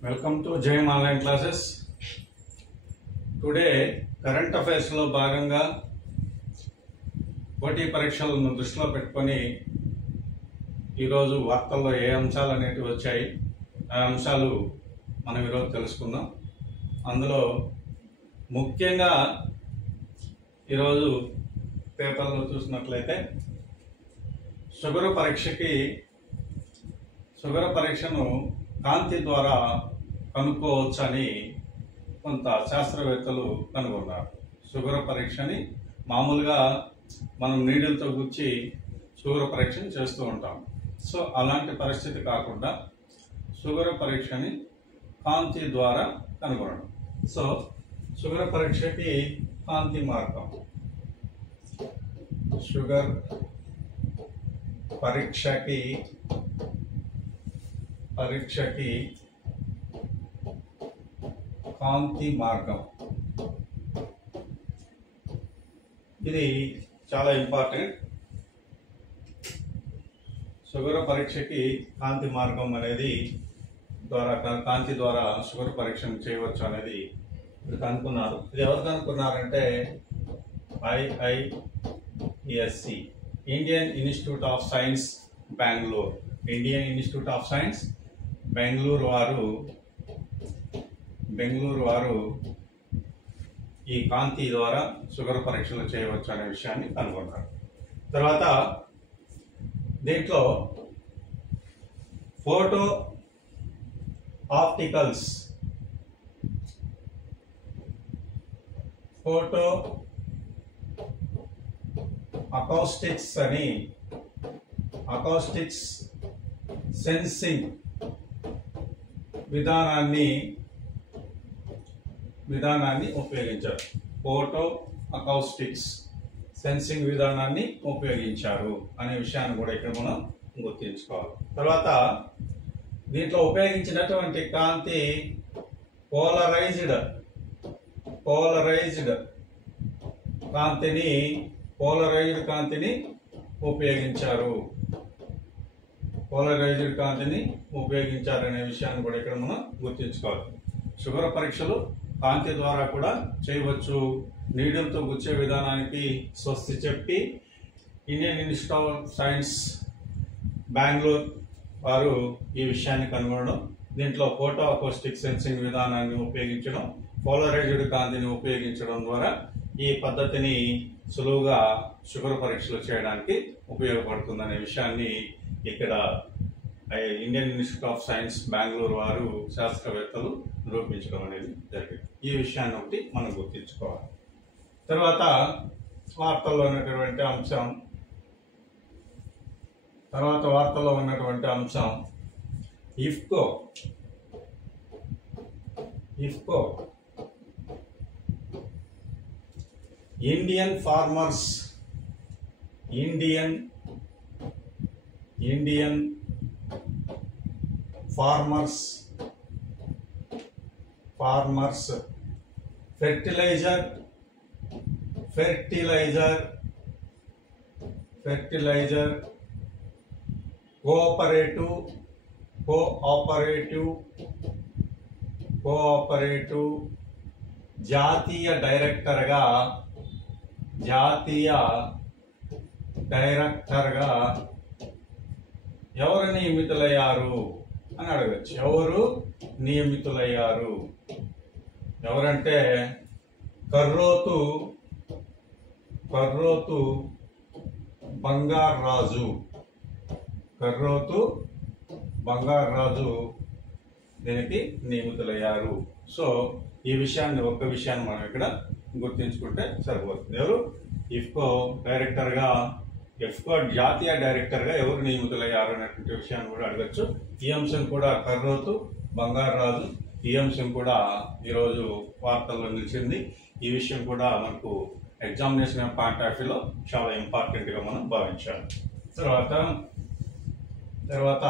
Welcome to JM Online Classes. Today, current affairs లో భాగంగా పోటీ పరీక్షలను దృష్టిలో పెట్టుకొని ఈరోజు వార్తల్లో ఏ అంశాలు అనేటివి వచ్చాయి ఆ అంశాలు మనం ఈరోజు తెలుసుకుందాం. అందులో ముఖ్యంగా ఈరోజు పేపర్లో చూసినట్లయితే షుగర్ పరీక్షను కాంతి ద్వారా కనుక్కోవచ్చని కొంత శాస్త్రవేత్తలు కనుగొన్నారు. షుగర్ పరీక్షని మామూలుగా మనం నీడిల్తో గుచ్చి షుగర్ పరీక్షని చేస్తూ ఉంటాం. సో అలాంటి పరిస్థితి కాకుండా షుగర్ పరీక్షని కాంతి ద్వారా కనుగొనడం. సో షుగర్ పరీక్షకి కాంతి మార్గం. షుగర్ పరీక్షకి కాంతి మార్గం ఇది చాలా ఇంపార్టెంట్. షుగర్ పరీక్షకి కాంతి మార్గం అనేది కాంతి ద్వారా షుగర్ పరీక్షను చేయవచ్చు అనేది కనుక్కున్నారు. ఇది ఎవరు కనుక్కున్నారంటే IISc, Indian institute of science Bengaluru. Bengaluru వారు ఈ కాంతి ద్వారా షుగర్ పరీక్షలు చేయవచ్చు అనే విషయాన్ని కనుగొన్నారు. తర్వాత దీంట్లో ఫోటో అకౌస్టిక్స్ సెన్సింగ్ విధానాన్ని ఉపయోగించారు. ఫోటో అకౌస్టిక్స్ సెన్సింగ్ విధానాన్ని ఉపయోగించారు అనే విషయాన్ని కూడా ఇక్కడ మనం గుర్తుంచుకోవాలి. తర్వాత దీంట్లో ఉపయోగించినటువంటి కాంతి పోలరైజ్డ్ కాంతిని ఉపయోగించారనే విషయాన్ని కూడా ఇక్కడ మనం గుర్తుంచుకోవాలి. షుగర్ పరీక్షలు కాంతి ద్వారా కూడా చేయవచ్చు. నీడిల్తో గుచ్చే విధానానికి స్వస్తి చెప్పి Indian institute of science Bengaluru వారు ఈ విషయాన్ని కనుగొనడం, దీంట్లో ఫోటో అకౌస్టిక్ సెన్సింగ్ విధానాన్ని ఉపయోగించడం, పోలరైజ్డ్ కాంతిని ఉపయోగించడం ద్వారా ఈ పద్ధతిని సులువుగా షుగర్ పరీక్షలు చేయడానికి ఉపయోగపడుతుందనే విషయాన్ని ఇక్కడ Indian institute of science Bengaluru వారు శాస్త్రవేత్తలు నిరూపించడం అనేది జరిగింది. ఈ విషయాన్ని ఒకటి మనం గుర్తించుకోవాలి. తర్వాత వార్తల్లో ఉన్నటువంటి అంశం IFFCO Indian farmers fertiliser cooperative జాతీయ డైరెక్టర్గా ఎవరు నియమితులయ్యారు అని అడగచ్చు. ఎవరు నియమితులయ్యారు? ఎవరంటే కర్రోతు బంగారాజు దీనికి నియమితులయ్యారు. సో ఈ విషయాన్ని మనం ఇక్కడ గుర్తించుకుంటే సరిపోతుంది. ఎవరు? ఇఫ్కో జాతీయ డైరెక్టర్గా ఎవరు నియమితులయ్యారు అనేటువంటి విషయాన్ని కూడా అడగచ్చు. ఈ అంశం కూడా కర్రోతు బంగారాజు, ఈ అంశం కూడా ఈరోజు వార్తల్లో నిలిచింది. ఈ విషయం కూడా మనకు ఎగ్జామినేషన్ పాయింట్ ఆఫ్ వ్యూలో చాలా ఇంపార్టెంట్గా మనం భావించాలి. తర్వాత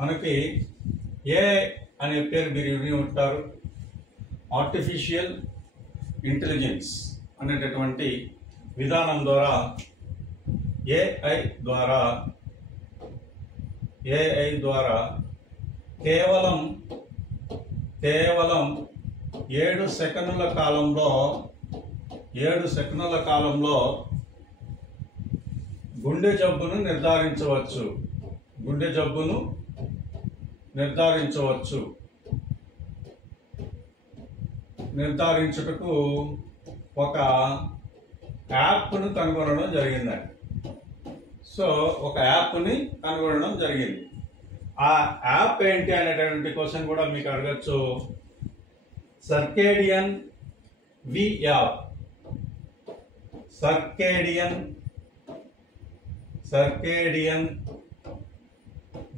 మనకి ఏఐ అనే పేరు మీరు విని ఉంటారు. ఆర్టిఫిషియల్ ఇంటెలిజెన్స్ అనేటటువంటి విధానం ద్వారా ఏఐ ద్వారా కేవలం కేవలం 7 సెకన్ల కాలంలో గుండె జబ్బును నిర్ధారించుటకు ఒక యాప్ను కనుగొనడం జరిగిందండి. సో ఒక యాప్ని కనుగొనడం జరిగింది. ఆ యాప్ ఏంటి అనేటువంటి క్వశ్చన్ కూడా మీకు అడగచ్చు. సర్కేడియన్ వి యాప్. సర్కేడియన్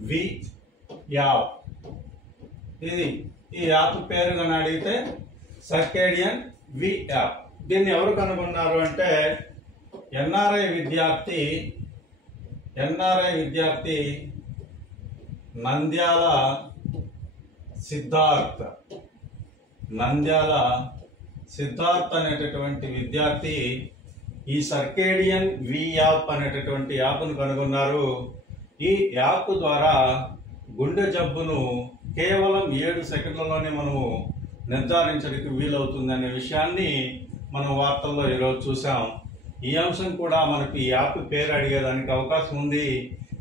వి యాప్. ఈ యాప్ పేరు కానీ అడిగితే సర్కేడియన్ వి యాప్. దీన్ని ఎవరు కనుగొన్నారు అంటే ఎన్ఆర్ఐ విద్యార్థి నంద్యాల సిద్ధార్థ్ అనేటటువంటి విద్యార్థి ఈ సర్కేడియన్ వి యాప్ అనేటటువంటి యాప్ను కనుగొన్నారు. ఈ యాప్ ద్వారా గుండె జబ్బును కేవలం 7 సెకండ్లలోనే మనము నిర్ధారించడానికి వీలవుతుంది అనే విషయాన్ని మనం వార్తల్లో ఈరోజు చూసాం. ఈ అంశం కూడా మనకి ఈ యాప్ పేరు అడిగేదానికి అవకాశం ఉంది.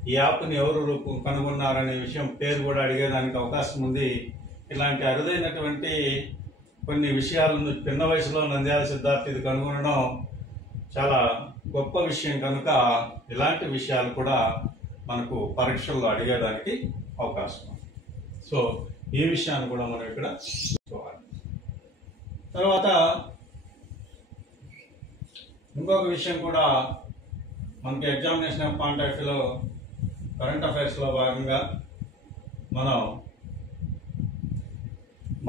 ఈ యాప్ని ఎవరు కనుగొన్నారనే విషయం పేరు కూడా అడిగేదానికి అవకాశం ఉంది. ఇలాంటి అరుదైనటువంటి కొన్ని విషయాలను చిన్న వయసులో నంద్యాల సిద్ధార్థి ఇది కనుగొనడం చాలా గొప్ప విషయం కనుక ఇలాంటి విషయాలు కూడా మనకు పరీక్షల్లో అడిగేదానికి అవకాశం ఉంది. సో ఈ విషయాన్ని కూడా మనం ఇక్కడ చూడాలి. తర్వాత ఇంకొక విషయం కూడా మనకి ఎగ్జామినేషన్ పాయింట్ ఆఫ్ వ్యూలో కరెంట్ అఫైర్స్లో భాగంగా మనం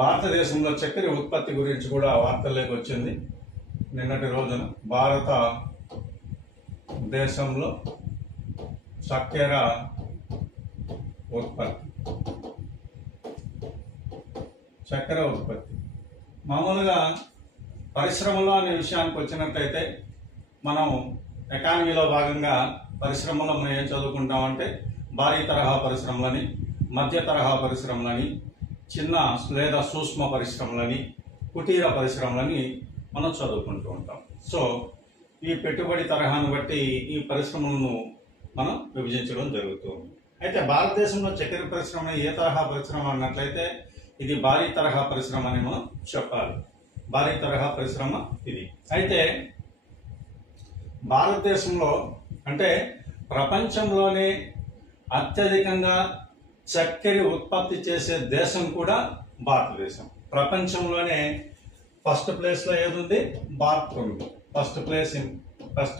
భారతదేశంలో చక్కెర ఉత్పత్తి గురించి కూడా వార్తల్లోకి వచ్చింది. నిన్నటి రోజున భారతదేశంలో చక్కెర ఉత్పత్తి మామూలుగా పరిశ్రమలో అనే విషయానికి వచ్చినట్లయితే మనం ఎకానమీలో భాగంగా పరిశ్రమలో మనం ఏం చదువుకుంటామంటే భారీ తరహా పరిశ్రమలని, మధ్య తరహా పరిశ్రమలని, చిన్న లేదా సూక్ష్మ పరిశ్రమలని, కుటీర పరిశ్రమలని మనం చదువుకుంటూ ఉంటాం. సో ఈ పెట్టుబడి తరహాను బట్టి ఈ పరిశ్రమలను మనం విభజించడం జరుగుతుంది. అయితే భారతదేశంలో చక్కెర పరిశ్రమ ఏ తరహా పరిశ్రమ అన్నట్లయితే ఇది భారీ తరహా పరిశ్రమ అని మనం చెప్పాలి. భారీ తరహా పరిశ్రమ ఇది. అయితే భారతదేశంలో అంటే ప్రపంచంలోనే అత్యధికంగా చక్కెర ఉత్పత్తి చేసే దేశం కూడా భారతదేశం. ప్రపంచంలోనే ఫస్ట్ ప్లేస్లో ఏదుంది? భారత్ ఉంది. First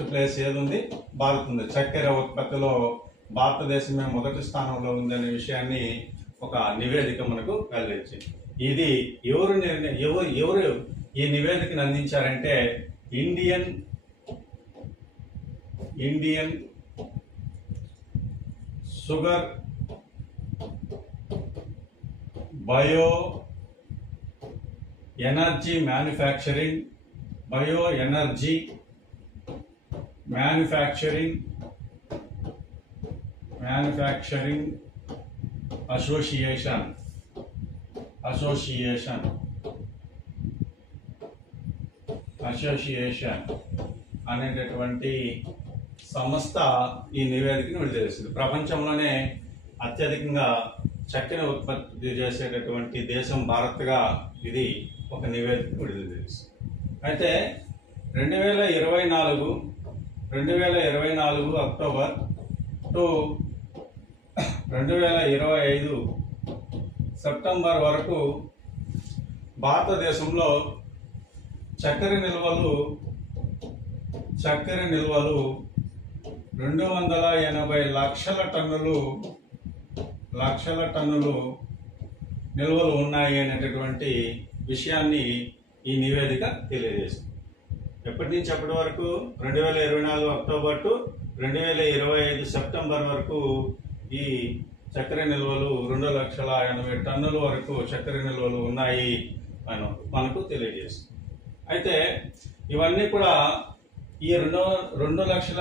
place ఏదుంది? భారత్ ఉంది. చక్కెర ఉత్పత్తిలో భారతదేశమే మొదటి స్థానంలో ఉందనే విషయాన్ని ఒక నివేదిక మనకు వెల్లడించింది. ఇది ఎవరు ఈ నివేదికను అందించారంటే Indian sugar bio energy manufacturing association అనేటటువంటి సంస్థ ఈ నివేదికను విడుదల చేసింది. ప్రపంచంలోనే అత్యధికంగా చక్కెర ఉత్పత్తి చేసేటటువంటి దేశం భారత్గా ఇది ఒక నివేదిక విడుదల చేసింది. అయితే 2024 అక్టోబర్ టు 2025 సెప్టెంబర్ వరకు భారతదేశంలో చక్కెర నిల్వలు 280 లక్షల టన్నులు నిల్వలు ఉన్నాయి అనేటటువంటి విషయాన్ని ఈ నివేదిక తెలియజేసింది. ఎప్పటి నుంచి ఎప్పటి వరకు? 2024 అక్టోబర్ టు 2025 సెప్టెంబర్ వరకు ఈ చక్కెర నిల్వలు 280 టన్నుల వరకు చక్కెర నిల్వలు ఉన్నాయి అని మనకు తెలియజేస్తుంది. అయితే ఇవన్నీ కూడా ఈ 280 లక్షల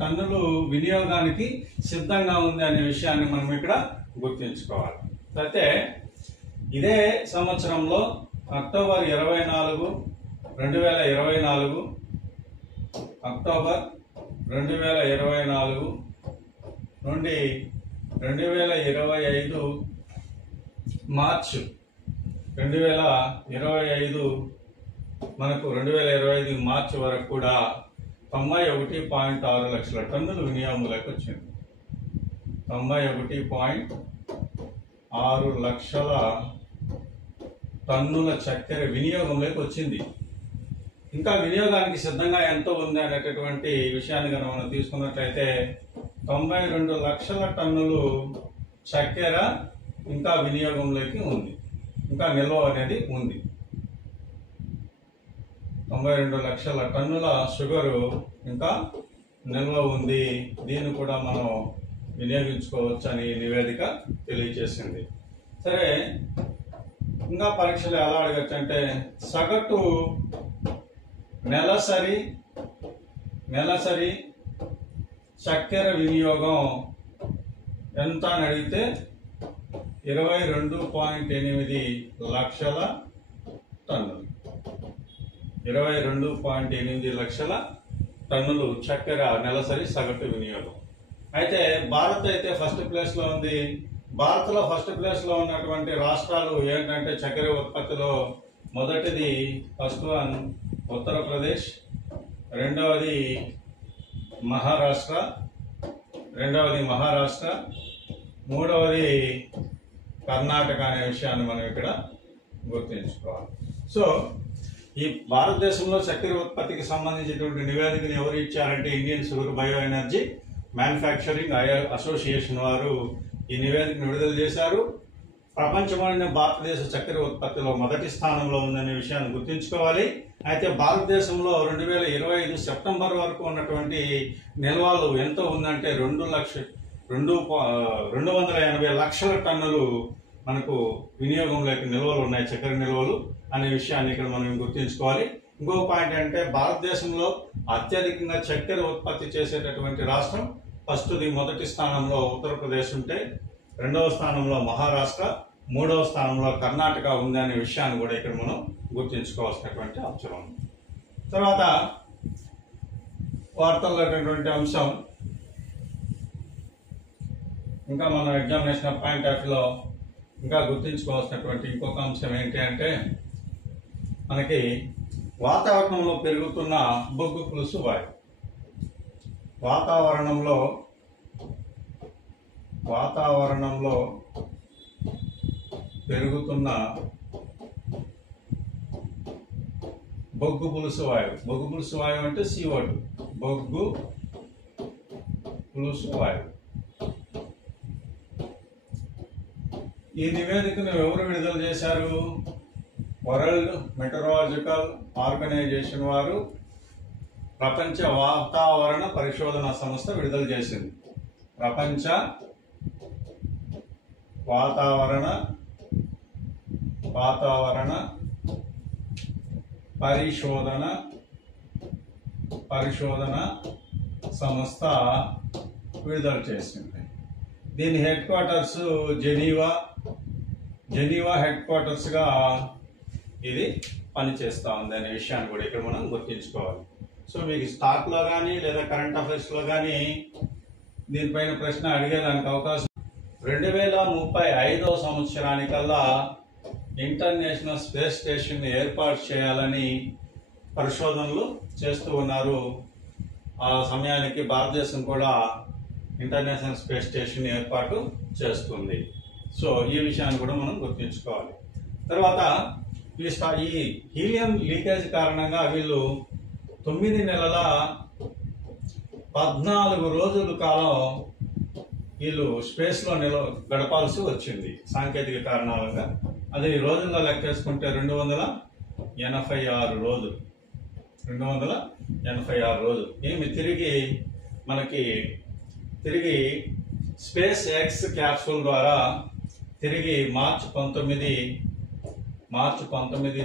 టన్నులు వినియోగానికి సిద్ధంగా ఉంది అనే విషయాన్ని మనం ఇక్కడ గుర్తుంచుకోవాలి. అయితే ఇదే సంవత్సరంలో అక్టోబర్ 24, 2024 అక్టోబర్ 2024 నుండి 2025 మార్చ్ 2025 మనకు 2025 మార్చి వరకు కూడా 91.6 లక్షల టన్నులు వినియోగంలోకి వచ్చింది. 91.6 లక్షల టన్నుల చక్కెర వినియోగంలోకి వచ్చింది. ఇంకా వినియోగానికి సిద్ధంగా ఎంత ఉంది అనేటటువంటి విషయాన్ని కనుక మనం తీసుకున్నట్లయితే 92 లక్షల టన్నులు చక్కెర ఇంకా వినియోగంలోకి ఉంది, ఇంకా నిల్వ అనేది ఉంది. 92 లక్షల టన్నుల షుగరు ఇంకా నిల్వ ఉంది. దీన్ని కూడా మనం వినియోగించుకోవచ్చు అని నివేదిక తెలియజేసింది. సరే, ఇంకా పరీక్షలు ఎలా అడగచ్చు అంటే సగటు నెలసరి చక్కెర వినియోగం ఎంత అని అడిగితే 22.8 లక్షల టన్నులు. 22.8 లక్షల టన్నులు చక్కెర నెలసరి సగటు వినియోగం. అయితే భారత్ అయితే ఫస్ట్ ప్లేస్ లో ఉంది. భారత్లో ఫస్ట్ ప్లేస్ లో ఉన్నటువంటి రాష్ట్రాలు ఏంటంటే చక్కెర ఉత్పత్తిలో మొదటిది ఫస్ట్ వన్ ఉత్తరప్రదేశ్, రెండవది మహారాష్ట్ర, మూడవది కర్ణాటక అనే విషయాన్ని మనం ఇక్కడ గుర్తుంచుకోవాలి. సో ఈ భారతదేశంలో చక్కెర ఉత్పత్తికి సంబంధించినటువంటి నివేదికను ఎవరు ఇచ్చారంటే Indian sugar bio energy manufacturing association వారు ఈ నివేదికను విడుదల చేశారు. ప్రపంచంలోని భారతదేశ చక్కెర ఉత్పత్తిలో మొదటి స్థానంలో ఉందనే విషయాన్ని గుర్తుంచుకోవాలి. అయితే భారతదేశంలో 2025 సెప్టెంబర్ వరకు ఉన్నటువంటి నిల్వలు ఎంత ఉందంటే 280 లక్షల టన్నులు మనకు వినియోగంలోకి నిల్వలు ఉన్నాయి, చక్కెర నిల్వలు అనే విషయాన్ని ఇక్కడ మనం గుర్తుంచుకోవాలి. ఇంకో పాయింట్ అంటే భారతదేశంలో అత్యధికంగా చక్కెర ఉత్పత్తి చేసేటటువంటి రాష్ట్రం మొదటి స్థానంలో ఉత్తరప్రదేశ్ ఉంటే, రెండవ స్థానంలో మహారాష్ట్ర, మూడవ స్థానంలో కర్ణాటక ఉంది అనే విషయాన్ని కూడా ఇక్కడ మనం గుర్తుంచుకోవాల్సినటువంటి అవసరం ఉంది. తర్వాత వార్తల్లో అంశం ఇంకా మనం ఎగ్జామినేషన్ పాయింట్ ఆఫ్ వ్యూలో ఇంకా గుర్తుంచుకోవాల్సినటువంటి ఇంకొక అంశం ఏంటి అంటే మనకి వాతావరణంలో పెరుగుతున్న బొగ్గు పులుసు వాయువు. వాతావరణంలో పెరుగుతున్న బొగ్గు పులుసు వాయువు. బొగ్గు పులుసు వాయువు అంటే CO2. బొగ్గు పులుసు వాయువు. ఈ నివేదికను ఎవరు విడుదల చేశారు? వరల్డ్ మెటరాలజికల్ ఆర్గనైజేషన్ వారు, ప్రపంచ వాతావరణ పరిశోధన సంస్థ విడుదల చేసింది. ప్రపంచ వాతావరణ పరిశోధన సంస్థ విడుదల చేసింది. దీని head quarters Geneva head quarters గా ఇది పనిచేస్తా ఉంది అనే విషయాన్ని కూడా ఇక్కడ మనం గుర్తుంచుకోవాలి. సో మీకు స్టాక్ లో కానీ లేదా కరెంట్ అఫైర్స్ లో కానీ దీనిపైన ప్రశ్న అడిగేదానికి అవకాశం. 2035 సంవత్సరానికల్లా ఇంటర్నేషనల్ స్పేస్ స్టేషన్ ఏర్పాటు చేయాలని పరిశోధనలు చేస్తూ ఉన్నారు. ఆ సమయానికి భారతదేశం కూడా ఇంటర్నేషనల్ స్పేస్ స్టేషన్ ఏర్పాటు చేస్తుంది. సో ఈ విషయాన్ని కూడా మనం గుర్తుంచుకోవాలి. తర్వాత ఈ హీలియం లీకేజ్ కారణంగా వీళ్ళు 9 నెలల 14 రోజుల కాలం వీళ్ళు స్పేస్ లో గడపాల్సి వచ్చింది సాంకేతిక కారణాలుగా. అది రోజుల్లో లెక్కేసుకుంటే 286 రోజులు. 286 రోజులు. ఏమి తిరిగి స్పేస్ ఎక్స్ క్యాప్సూల్ ద్వారా తిరిగి మార్చి 19,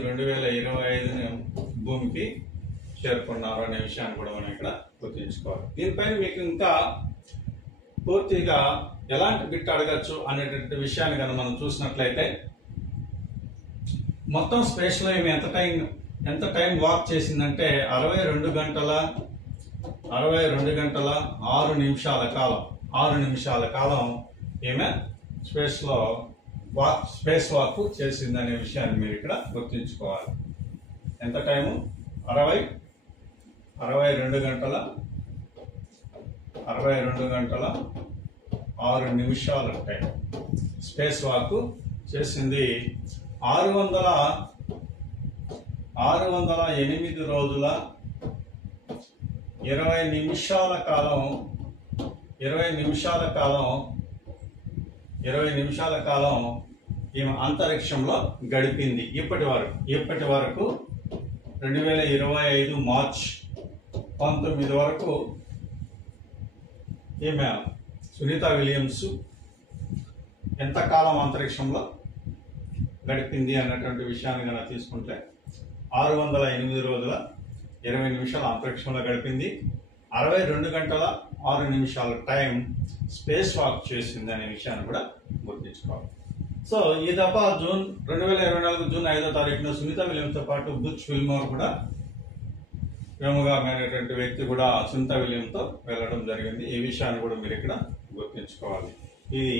2025 భూమికి చేరుకున్నారు అనే విషయాన్ని కూడా మనం ఇక్కడ గుర్తుంచుకోవాలి. దీనిపైన మీకు ఇంకా పూర్తిగా ఎలాంటి బిట్ అడగచ్చు అనేటువంటి విషయాన్ని కనుక మనం చూసినట్లయితే మొత్తం స్పేస్లో ఈమె ఎంత టైం వాక్ చేసిందంటే 62 గంటల 6 నిమిషాల కాలం 6 నిమిషాల కాలం ఈమె స్పేస్ వాక్ చేసిందనే విషయాన్ని మీరు ఇక్కడ గుర్తుంచుకోవాలి. ఎంత టైము? 62 గంటల 6 నిమిషాల టైం స్పేస్ వాక్ చేసింది. 608 రోజుల 20 నిమిషాల కాలం ఈమె అంతరిక్షంలో గడిపింది. ఇప్పటి వరకు 2025 మార్చ్ 19 వరకు ఈమె సునీత విలియమ్స్ ఎంతకాలం అంతరిక్షంలో గడిపింది అన్నటువంటి విషయాన్ని కనుక తీసుకుంటే 608 రోజుల 20 నిమిషాల అంతరిక్షంలో గడిపింది. 62 గంటల 6 నిమిషాల టైం స్పేస్ వాక్ చేసింది అనే విషయాన్ని కూడా గుర్తించుకోవాలి. సో ఈ దఫ 2024 జూన్ 5వ తారీఖున సునీత విలియమ్స్తో పాటు బుచ్ విల్మోర్ కూడా వ్యోమగామైనటువంటి వ్యక్తి కూడా సునీత విలియమ్స్తో వెళ్ళడం జరిగింది. ఈ విషయాన్ని కూడా మీరు ఇక్కడ గుర్తుంచుకోవాలి. ఇది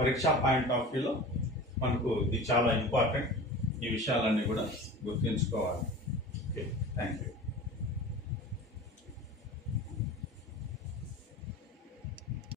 పరీక్షా పాయింట్ ఆఫ్ వ్యూలో మనకు ఇది చాలా ఇంపార్టెంట్. ఈ విషయాలన్నీ కూడా గుర్తుంచుకోవాలి. Okay, thank you.